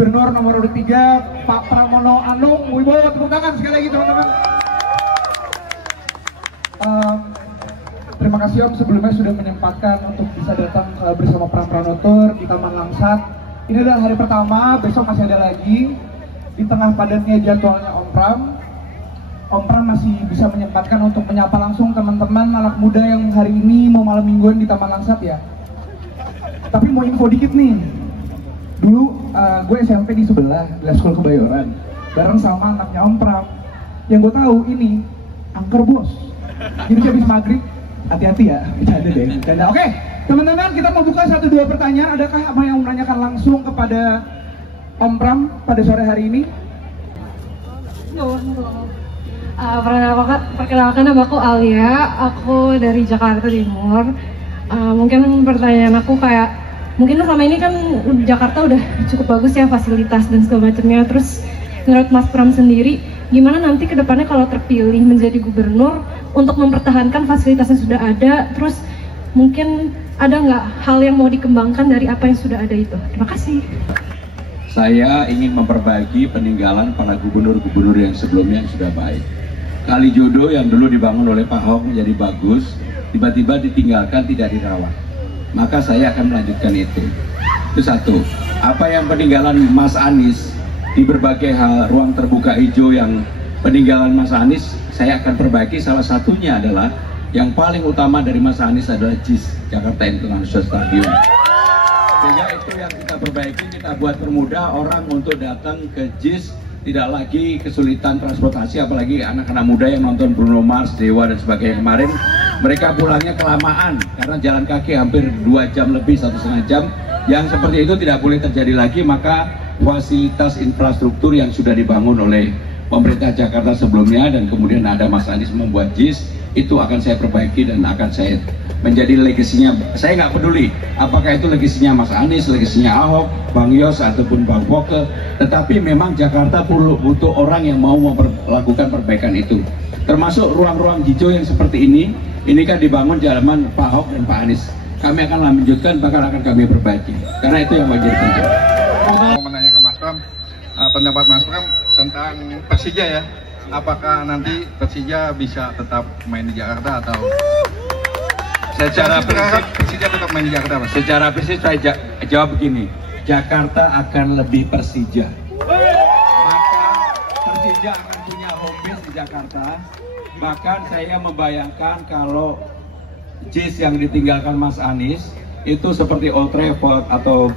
Gubernur nomor urut 3 Pak Pramono Anung Wibowo. Tepuk tangan sekali lagi teman-teman. Terima kasih Om sebelumnya sudah menyempatkan untuk bisa datang bersama Pram Pranotur di Taman Langsat. Ini adalah hari pertama, besok masih ada lagi. Di tengah padatnya jadwalnya Om Pram masih bisa menyempatkan untuk menyapa langsung teman-teman anak muda yang hari ini mau malam mingguan di Taman Langsat ya. Tapi mau info dikit nih. Dulu gue SMP di sebelah, di School Kebayoran, bareng sama anaknya Om Pram. Yang gue tahu ini angker bos. Jadi habis maghrib, hati-hati ya. Ada deh. Oke, teman-teman kita mau buka 1-2 pertanyaan. Adakah apa yang menanyakan langsung kepada Om Pram pada sore hari ini? Perkenalkan nama aku Alia, aku dari Jakarta Timur. Mungkin pertanyaan aku kayak, mungkin selama ini kan Jakarta udah cukup bagus ya fasilitas dan segala macamnya. Terus menurut Mas Pram sendiri, gimana nanti kedepannya kalau terpilih menjadi gubernur untuk mempertahankan fasilitas yang sudah ada? Terus mungkin ada nggak hal yang mau dikembangkan dari apa yang sudah ada itu? Terima kasih. Saya ingin memperbaiki peninggalan para gubernur-gubernur yang sebelumnya yang sudah baik. Kalijodo yang dulu dibangun oleh Pak Ahok menjadi bagus, tiba-tiba ditinggalkan tidak dirawat. Maka saya akan melanjutkan itu. Itu satu. Apa yang peninggalan Mas Anies di berbagai hal ruang terbuka hijau yang peninggalan Mas Anies, saya akan perbaiki. Salah satunya adalah yang paling utama dari Mas Anies adalah JIS, Jakarta International Stadium. Sehingga itu yang kita perbaiki, kita buat permudah orang untuk datang ke JIS, tidak lagi kesulitan transportasi, apalagi anak-anak muda yang nonton Bruno Mars, Dewa dan sebagainya kemarin, mereka pulangnya kelamaan karena jalan kaki hampir 2 jam lebih, 1,5 jam. Yang seperti itu tidak boleh terjadi lagi, maka fasilitas infrastruktur yang sudah dibangun oleh pemerintah Jakarta sebelumnya dan kemudian ada Mas Anies membuat JIS, itu akan saya perbaiki dan akan saya menjadi legasinya. Saya nggak peduli apakah itu legasinya Mas Anies, legasinya Ahok, Bang Yos ataupun Bang Boke, tetapi memang Jakarta butuh orang yang mau melakukan perbaikan itu, termasuk ruang-ruang hijau yang seperti ini kan dibangun zaman Pak Ahok dan Pak Anies. Kami akan lanjutkan, bahkan akan kami perbaiki karena itu yang menjadi penting. Mau menanya ke Mas Pram, pendapat Mas Pram tentang Persija ya, apakah nanti Persija bisa tetap main di Jakarta atau secara prinsip Persija tetap main di Jakarta, Mas? Secara prinsip saya jawab begini, Jakarta akan lebih Persija. Maka Persija akan punya home base di Jakarta. Bahkan saya membayangkan kalau JIS yang ditinggalkan Mas Anies itu seperti Old Trafford atau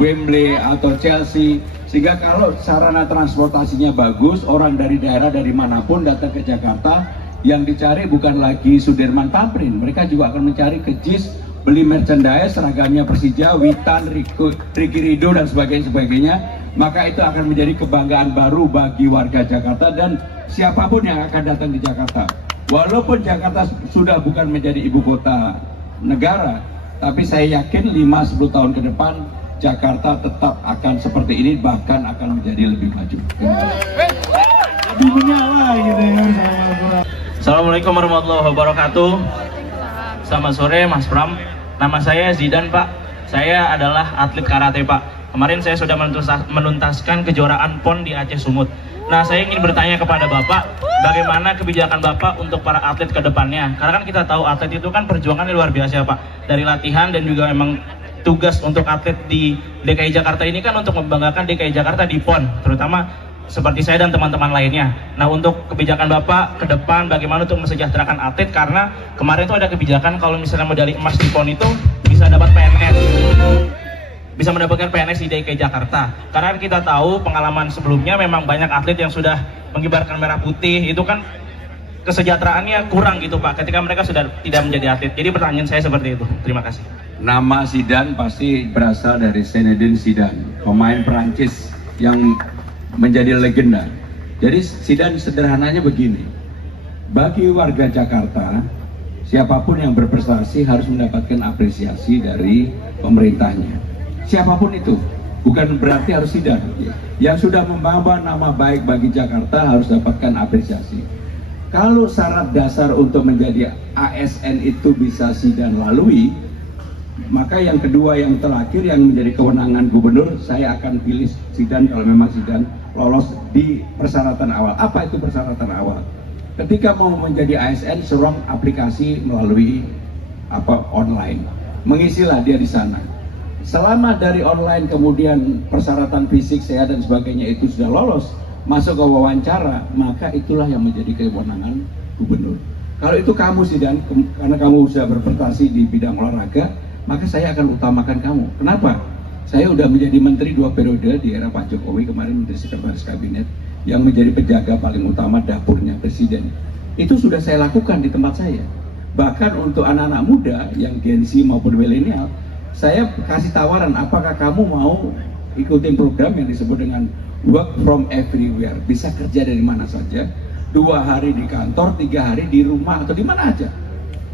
Wembley atau Chelsea, sehingga kalau sarana transportasinya bagus, orang dari daerah dari manapun datang ke Jakarta, yang dicari bukan lagi Sudirman Tamrin, mereka juga akan mencari ke JIS, beli merchandise, seragamnya Persija, Witan, Ricky Rido dan sebagainya, maka itu akan menjadi kebanggaan baru bagi warga Jakarta dan siapapun yang akan datang di Jakarta. Walaupun Jakarta sudah bukan menjadi ibu kota negara, tapi saya yakin 5-10 tahun ke depan Jakarta tetap akan seperti ini, bahkan akan menjadi lebih maju. Lebih menyala gitu ya. Assalamualaikum warahmatullahi wabarakatuh. Selamat sore Mas Pram. Nama saya Zidan Pak. Saya adalah atlet karate Pak. Kemarin saya sudah menuntaskan kejuaraan PON di Aceh Sumut. Nah, saya ingin bertanya kepada Bapak, bagaimana kebijakan Bapak untuk para atlet ke depannya? Karena kan kita tahu atlet itu kan perjuangannya luar biasa Pak. Dari latihan dan juga memang tugas untuk atlet di DKI Jakarta ini kan untuk membanggakan DKI Jakarta di PON, terutama seperti saya dan teman-teman lainnya. Nah, untuk kebijakan Bapak ke depan bagaimana untuk mesejahterakan atlet, karena kemarin itu ada kebijakan kalau misalnya medali emas di PON itu bisa dapat PNS, bisa mendapatkan PNS di DKI Jakarta. Karena kita tahu pengalaman sebelumnya memang banyak atlet yang sudah mengibarkan merah putih, itu kan kesejahteraannya kurang gitu Pak ketika mereka sudah tidak menjadi atlet. Jadi pertanyaan saya seperti itu. Terima kasih. Nama Zidane pasti berasal dari Zinedine Zidane, pemain Perancis yang menjadi legenda. Jadi Zidane sederhananya begini, bagi warga Jakarta, siapapun yang berprestasi harus mendapatkan apresiasi dari pemerintahnya. Siapapun itu, bukan berarti harus Zidane. Yang sudah membawa nama baik bagi Jakarta harus dapatkan apresiasi. Kalau syarat dasar untuk menjadi ASN itu bisa Zidane lalui, Maka yang kedua, yang terakhir, yang menjadi kewenangan gubernur, saya akan pilih Zidan kalau memang Zidan lolos di persyaratan awal. Apa itu persyaratan awal? Ketika mau menjadi ASN, serang aplikasi melalui online, mengisilah dia di sana. Selama dari online kemudian persyaratan fisik, sehat dan sebagainya itu sudah lolos, masuk ke wawancara, maka itulah yang menjadi kewenangan gubernur. Kalau itu kamu Zidan, karena kamu sudah berprestasi di bidang olahraga, maka saya akan utamakan kamu. Kenapa? Saya sudah menjadi menteri 2 periode di era Pak Jokowi, kemarin menteri sekretaris kabinet, yang menjadi penjaga paling utama dapurnya presiden. Itu sudah saya lakukan di tempat saya. Bahkan untuk anak-anak muda yang Gen Z maupun milenial, saya kasih tawaran, apakah kamu mau ikutin program yang disebut dengan work from everywhere, bisa kerja dari mana saja, 2 hari di kantor, 3 hari di rumah atau di mana aja.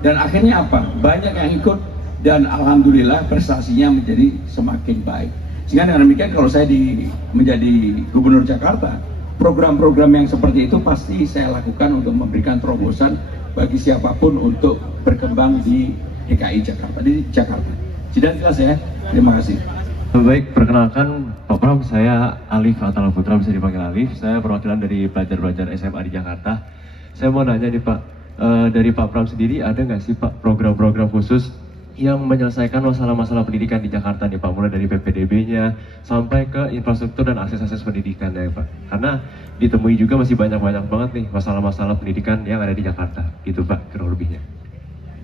Dan akhirnya apa? Banyak yang ikut. Dan alhamdulillah prestasinya menjadi semakin baik. Sehingga dengan demikian kalau saya menjadi gubernur Jakarta, program-program yang seperti itu pasti saya lakukan untuk memberikan terobosan bagi siapapun untuk berkembang di DKI Jakarta, di Jakarta. Zidan jelas ya. Terima kasih. Baik, perkenalkan Pak Pram, saya Alif Atala Putra, bisa dipanggil Alif. Saya perwakilan dari pelajar-pelajar SMA di Jakarta. Saya mau nanya nih Pak, dari Pak Pram sendiri ada nggak sih Pak program-program khusus yang menyelesaikan masalah-masalah pendidikan di Jakarta nih Pak, mulai dari PPDB-nya sampai ke infrastruktur dan akses-akses pendidikan ya Pak, karena ditemui juga masih banyak-banyak banget nih masalah-masalah pendidikan yang ada di Jakarta gitu Pak, kurang lebihnya.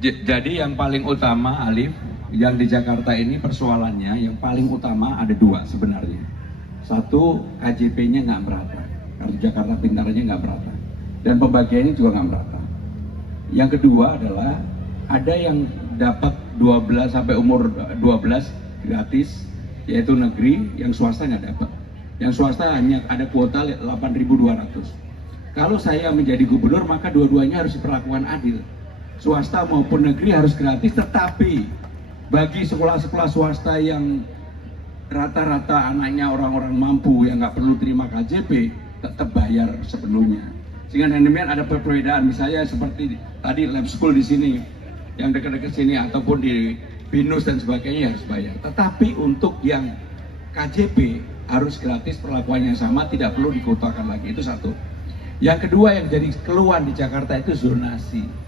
Jadi yang paling utama Alif, yang di Jakarta ini persoalannya yang paling utama ada 2 sebenarnya. Satu, KJP-nya nggak merata, kartu Jakarta Pintarnya nggak merata, dan pembagiannya juga nggak merata. Yang kedua adalah ada yang dapat 12 sampai umur 12 gratis, yaitu negeri, yang swasta nggak dapat. Yang swasta hanya ada kuota 8.200. Kalau saya menjadi gubernur, maka dua-duanya harus diperlakukan adil. Swasta maupun negeri harus gratis, tetapi bagi sekolah-sekolah swasta yang rata-rata anaknya orang-orang mampu yang nggak perlu terima KJP, tetap bayar sepenuhnya. Sehingga dengan demikian ada perbedaan, misalnya seperti tadi lab school di sini, yang dekat-dekat sini ataupun di BINUS dan sebagainya harus bayar. Tetapi untuk yang KJP harus gratis, perlakuannya sama, tidak perlu dikotakan lagi. Itu satu. Yang kedua yang jadi keluhan di Jakarta itu zonasi.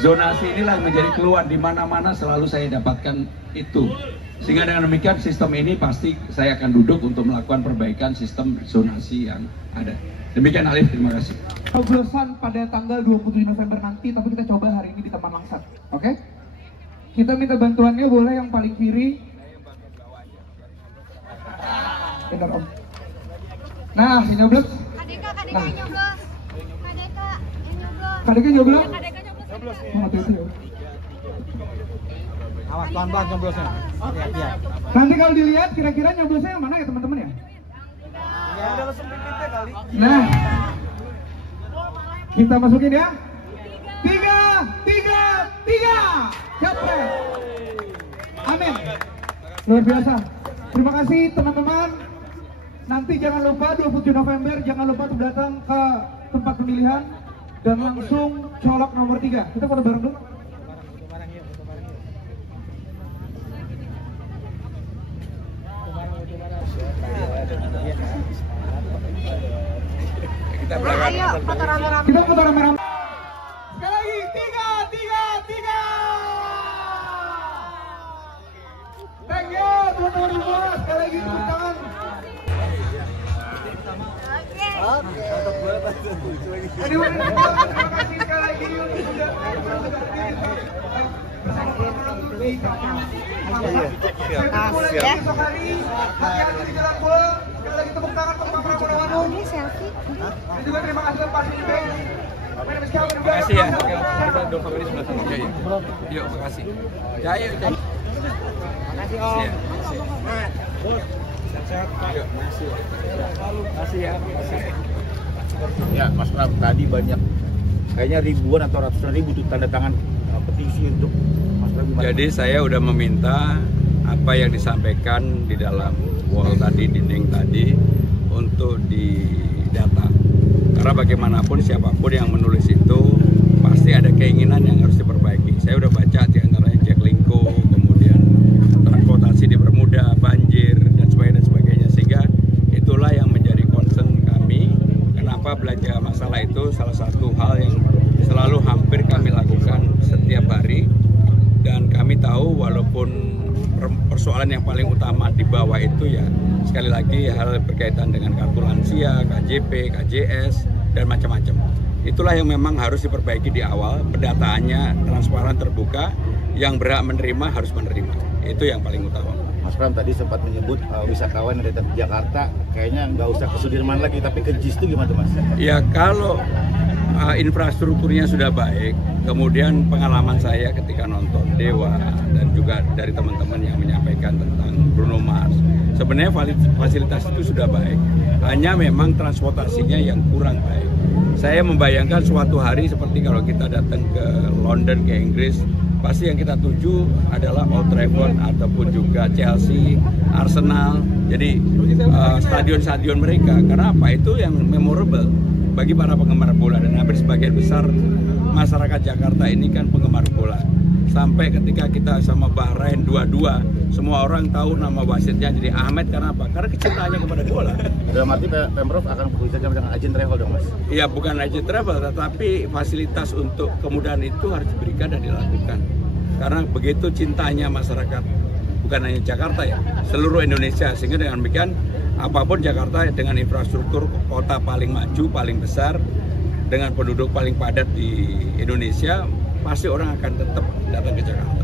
Zonasi inilah yang menjadi keluhan, di mana-mana selalu saya dapatkan itu. Sehingga dengan demikian sistem ini pasti saya akan duduk untuk melakukan perbaikan sistem zonasi yang ada. Demikian Alif, terima kasih. Coblosan pada tanggal 27 November nanti, tapi kita coba hari ini di Taman Langsat. Oke? Kita minta bantuannya, boleh yang paling kiri. Benar Om. Nah, ini nyoblos. Kadeka yang nyoblos. Kadeka nyoblos. Oh, itu ya. Awas pelan-pelan nyoblosnya. Iya. Nanti kalau dilihat kira-kira nyoblosnya yang mana ya teman-teman ya? Ya udah langsung pipitnya kali. Nah, kita masukin ya. 3. Capres. Amin. Luar biasa. Terima kasih teman-teman. Nanti jangan lupa 27 November jangan lupa untuk datang ke tempat pemilihan dan langsung colok nomor 3. Kita foto bareng dulu. Ayo, foto rame-rame. Kita foto rame-rame. Sekali lagi, 3. Thank you, teman-teman semua. Sekali lagi, tepuk tangan. Oke. Terima kasih sekali lagi sudah bersama teman-teman di kampung. Saya ketemu lagi besok hari. Hati-hati di jalan pulang. Sekali lagi tepuk tangan untuk Pak Pramono. Ini selfie. Dan juga terima kasih Pak Sinibe. Terima kasih ya. Oke, kita dong ini sebelah sana. Yuk, makasih. Ya, yuk. Makasih Om. Bos. Sehat-sehat Pak. Yuk, makasih. Makasih ya. Ya, Mas Pram, tadi banyak, kayaknya ribuan atau ratusan ribu tuh tanda tangan petisi untuk Mas Pram. Jadi saya udah meminta apa yang disampaikan di dalam wall tadi, dinding tadi, untuk didata. Karena bagaimanapun siapapun yang menulis itu pasti ada keinginan yang harus diperbaiki. Saya udah baca di antaranya Jack Linko, kemudian persoalan yang paling utama di bawah itu ya sekali lagi hal berkaitan dengan kartu lansia, KJP, KJS, dan macam-macam. Itulah yang memang harus diperbaiki di awal, pendataannya transparan terbuka, yang berhak menerima harus menerima. Itu yang paling utama. Mas Pram tadi sempat menyebut wisatawan yang datang ke Jakarta kayaknya nggak usah ke Sudirman lagi tapi ke JIS itu gimana Mas? Ya kalau infrastrukturnya sudah baik, kemudian pengalaman saya ketika nonton Dewa dan juga dari teman-teman yang menyampaikan tentang Bruno Mars, sebenarnya fasilitas itu sudah baik, hanya memang transportasinya yang kurang baik. Saya membayangkan suatu hari seperti kalau kita datang ke London, ke Inggris, pasti yang kita tuju adalah Old Trafford ataupun juga Chelsea, Arsenal. Jadi stadion-stadion mereka, karena apa? Itu yang memorable bagi para penggemar bola, dan hampir sebagian besar masyarakat Jakarta ini kan penggemar bola. Sampai ketika kita sama Bahrain 2-2, semua orang tahu nama wasitnya jadi Ahmed, karena apa? Karena kecintaannya kepada bola. Dalam arti Pemprov akan bekerja dengan agen travel dong Mas? Iya, bukan agen travel, tetapi fasilitas untuk kemudahan itu harus diberikan dan dilakukan. Karena begitu cintanya masyarakat, bukan hanya Jakarta ya, seluruh Indonesia, sehingga dengan demikian apapun Jakarta dengan infrastruktur kota paling maju, paling besar, dengan penduduk paling padat di Indonesia, pasti orang akan tetap datang ke Jakarta.